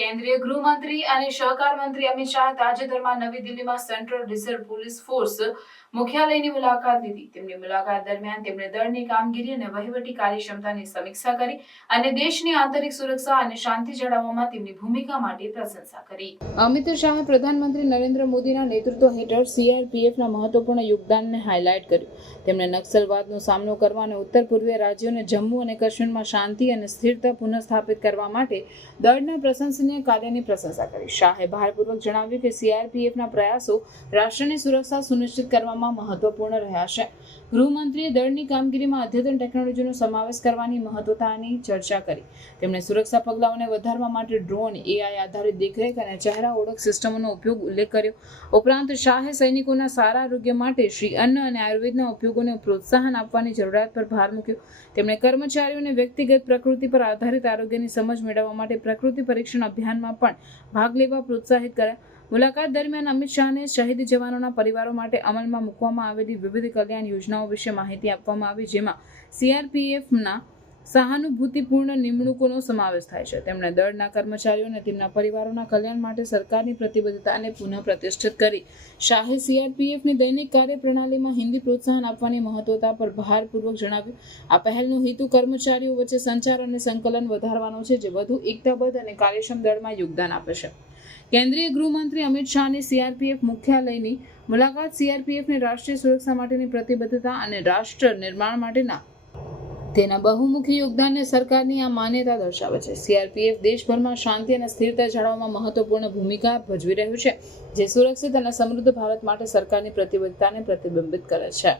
કેન્દ્રીય ગૃહમંત્રી અને સહકાર મંત્રી અમિત શાહ તાજેતરમાં નવી દિલ્હીમાં સેન્ટ્રલ રિઝર્વ પોલીસ ફોર્સ મુખ્યાલયની મુલાકાત લીધી. તેમની મુલાકાત દરમિયાન તેમણે દળની કામગીરી અને વહીવટી કાર્યક્ષમતાની સમીક્ષા કરી અને દેશની આંતરિક સુરક્ષા અને શાંતિ જાળવવામાં તેમની ભૂમિકા માટે પ્રશંસા કરી. અમિત શાહે પ્રધાનમંત્રી નરેન્દ્ર મોદીના નેતૃત્વ હેઠળ સીઆરપીએફના મહત્વપૂર્ણ યોગદાનને હાઇલાઇટ કર્યું. તેમણે નક્સલવાદનો સામનો કરવા અને ઉત્તર પૂર્વીય રાજ્યોને જમ્મુ અને કાશ્મીરમાં શાંતિ અને સ્થિરતા પુનઃસ્થાપિત કરવા માટે દળના પ્રશંસનીય કાર્યની પ્રશંસા કરી. શાહે ભારપૂર્વક જણાવ્યું કે સીઆરપીએફના પ્રયાસો રાષ્ટ્રની સુરક્ષા સુનિશ્ચિત કરવામાં મહત્વપૂર્ણ રહ્યા છે. ગૃહમંત્રીએ દળની કામગીરીમાં અદ્યતન ટેકનોલોજીનો સમાવેશ કરવાની મહત્વતાની ચર્ચા કરી. તેમણે સુરક્ષા પગલાઓને વધારવા માટે ડ્રોન, એઆઈ આધારિત દેખરેખ અને ચહેરા ઓળખ સિસ્ટમોનો ઉપયોગ ઉલ્લેખ કર્યો. ઉપરાંત શાહે સૈનિકોના સારા આરોગ્ય માટે શ્રી અન્ન અને આયુર્વેદના ઉપયોગોને પ્રોત્સાહન આપવાની જરૂરિયાત પર ભાર મૂક્યો. તેમણે કર્મચારીઓને વ્યક્તિગત પ્રકૃતિ પર આધારિત આરોગ્યની સમજ મેળવવા માટે પ્રકૃતિ પરીક્ષણ અભિયાનમાં પણ ભાગ લેવા પ્રોત્સાહિત કર્યા. મુલાકાત દરમિયાન અમિત શાહને શહીદ જવાનોના પરિવારો માટે અમલમાં મૂકવામાં આવેલી વિવિધ કલ્યાણ યોજનાઓ વિશે માહિતી આપવામાં આવી, જેમાં સીઆરપીએફના સહાનુભૂતિપૂર્ણ નિમણૂકોનો સમાવેશ થાય છે. તેમણે દળના કર્મચારીઓ અને તેમના પરિવારોના કલ્યાણ માટે સરકારની પ્રતિબદ્ધતાને પુનઃ પ્રતિષ્ઠિત કરી. શાહે સીઆરપીએફની દૈનિક કાર્યપ્રણાલીમાં હિન્દી પ્રોત્સાહન આપવાની મહત્વતા પર ભારપૂર્વક જણાવ્યું. આ પહેલનો હેતુ કર્મચારીઓ વચ્ચે સંચાર અને સંકલન વધારવાનો છે, જે વધુ એકતાબદ્ધ અને કાર્યક્ષમ દળમાં યોગદાન આપે છે. કેન્દ્રીય ગૃહમંત્રી અમિત શાહની સીઆરપીએફ મુખ્યાલયની મુલાકાત સીઆરપીએફની રાષ્ટ્રીય સુરક્ષા માટેની પ્રતિબદ્ધતા અને રાષ્ટ્ર નિર્માણ માટેના તેના બહુમુખી યોગદાનને સરકારની આ માન્યતા દર્શાવે છે. સીઆરપીએફ દેશભરમાં શાંતિ અને સ્થિરતા જાળવવામાં મહત્વપૂર્ણ ભૂમિકા ભજવી રહ્યું છે, જે સુરક્ષિત અને સમૃદ્ધ ભારત માટે સરકારની પ્રતિબદ્ધતાને પ્રતિબિંબિત કરે છે.